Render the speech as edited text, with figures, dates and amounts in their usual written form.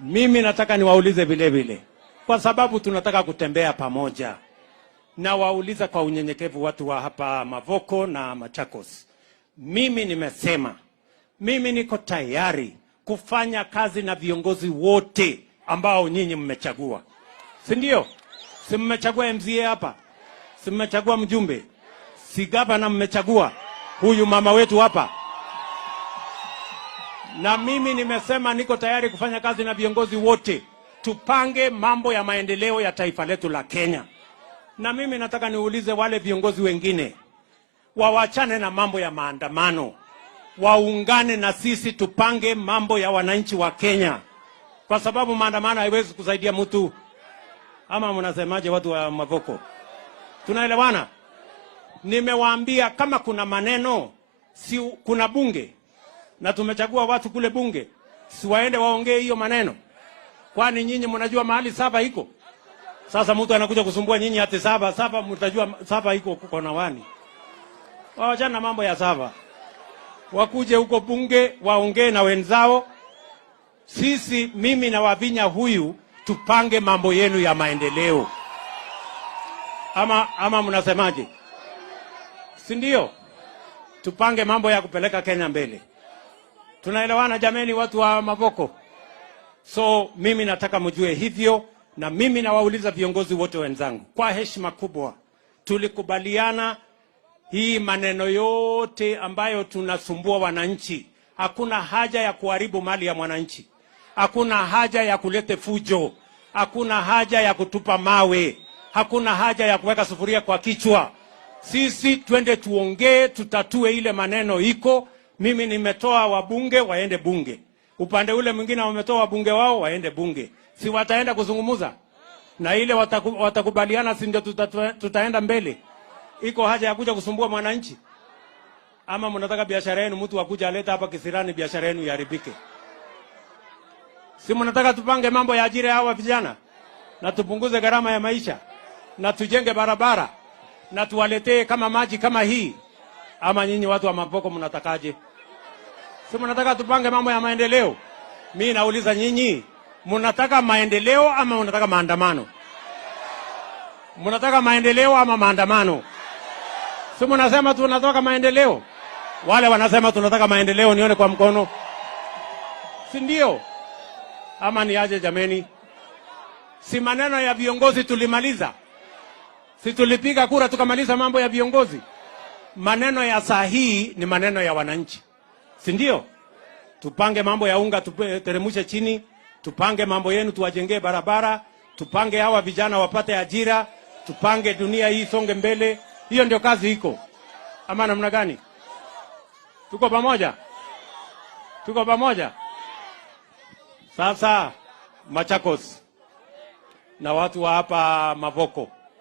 Mimi nataka niwaulize vile vile, kwa sababu tunataka kutembea pamoja, na wauliza kwa unyenyekevu watu wa hapa Mavoko na Machakos. Mimi nimesema, mimi niko tayari kufanya kazi na viongozi wote ambao nyinyi mmechagua. Si ndio? Si mmechagua mzee hapa? Si mmechagua mjumbe? Si gavana mmechagua huyu mama wetu hapa? Na mimi nimesema niko tayari kufanya kazi na viongozi wote, tupange mambo ya maendeleo ya taifa letu la Kenya. Na mimi nataka niulize wale viongozi wengine, wawachane na mambo ya maandamano, waungane na sisi tupange mambo ya wananchi wa Kenya, kwa sababu maandamano haiwezi kusaidia mtu. Ama mnasemaje watu wa Mavoko? Tunaelewana? Nimewaambia kama kuna maneno, si kuna bunge na tumechagua watu kule bunge, si waende waongee hiyo maneno. Kwani nyinyi mnajua mahali saba iko? Sasa mtu anakuja kusumbua nyinyi hata saba mtajua saba iko kuko na wani. Waachana na mambo ya saba. Wakuje huko bunge waongee na wenzao. Sisi mimi na Wavinya huyu tupange mambo yenu ya maendeleo. Ama mnasemaje? Si ndio? Tupange mambo ya kupeleka Kenya mbele. Tunaelewana jameni watu wa Mavoko? So mimi nataka mjue hivyo, na mimi nawauliza viongozi wote wenzangu kwa heshima kubwa, tulikubaliana hii maneno yote ambayo tunasumbua wananchi. Hakuna haja ya kuharibu mali ya mwananchi. Hakuna haja ya kulete fujo. Hakuna haja ya kutupa mawe. Hakuna haja ya kuweka sufuria kwa kichwa. Sisi twende tuongee, tutatue ile maneno iko. Mimi nimetoa wabunge waende bunge. Upande ule mwingine wametoa wabunge wao waende bunge. Si wataenda kuzungumuza? Na ile watakubaliana, si ndio tutaenda mbele? Iko haja ya kuja kusumbua mwananchi? Ama mnataka biashara yenu mtu akuja aleta hapa kisirani biashara yenu iharibike? Si mnataka tupange mambo ya ajira hawa vijana, na tupunguze gharama ya maisha, na tujenge barabara, na tuwaletee kama maji kama hii? Ama nyinyi watu wa Mavoko mnatakaje? Si mnataka tupange mambo ya maendeleo? Mimi nauliza nyinyi, mnataka maendeleo ama mnataka maandamano? Mnataka maendeleo ama maandamano? Si mnasema tunataka maendeleo? Wale wanasema tunataka maendeleo nione kwa mkono. Si ndio? Ama ni aje jameni? Si maneno ya viongozi tulimaliza? Si tulipiga kura tukamaliza mambo ya viongozi? Maneno ya saa hii ni maneno ya wananchi. Si ndio? Tupange mambo ya unga tuteremushe chini, tupange mambo yenu tuwajengee barabara, tupange hawa vijana wapate ajira, tupange dunia hii songe mbele. Hiyo ndio kazi iko. Ama namna gani? Tuko pamoja? Tuko pamoja? Sasa Machakos na watu wa hapa Mavoko,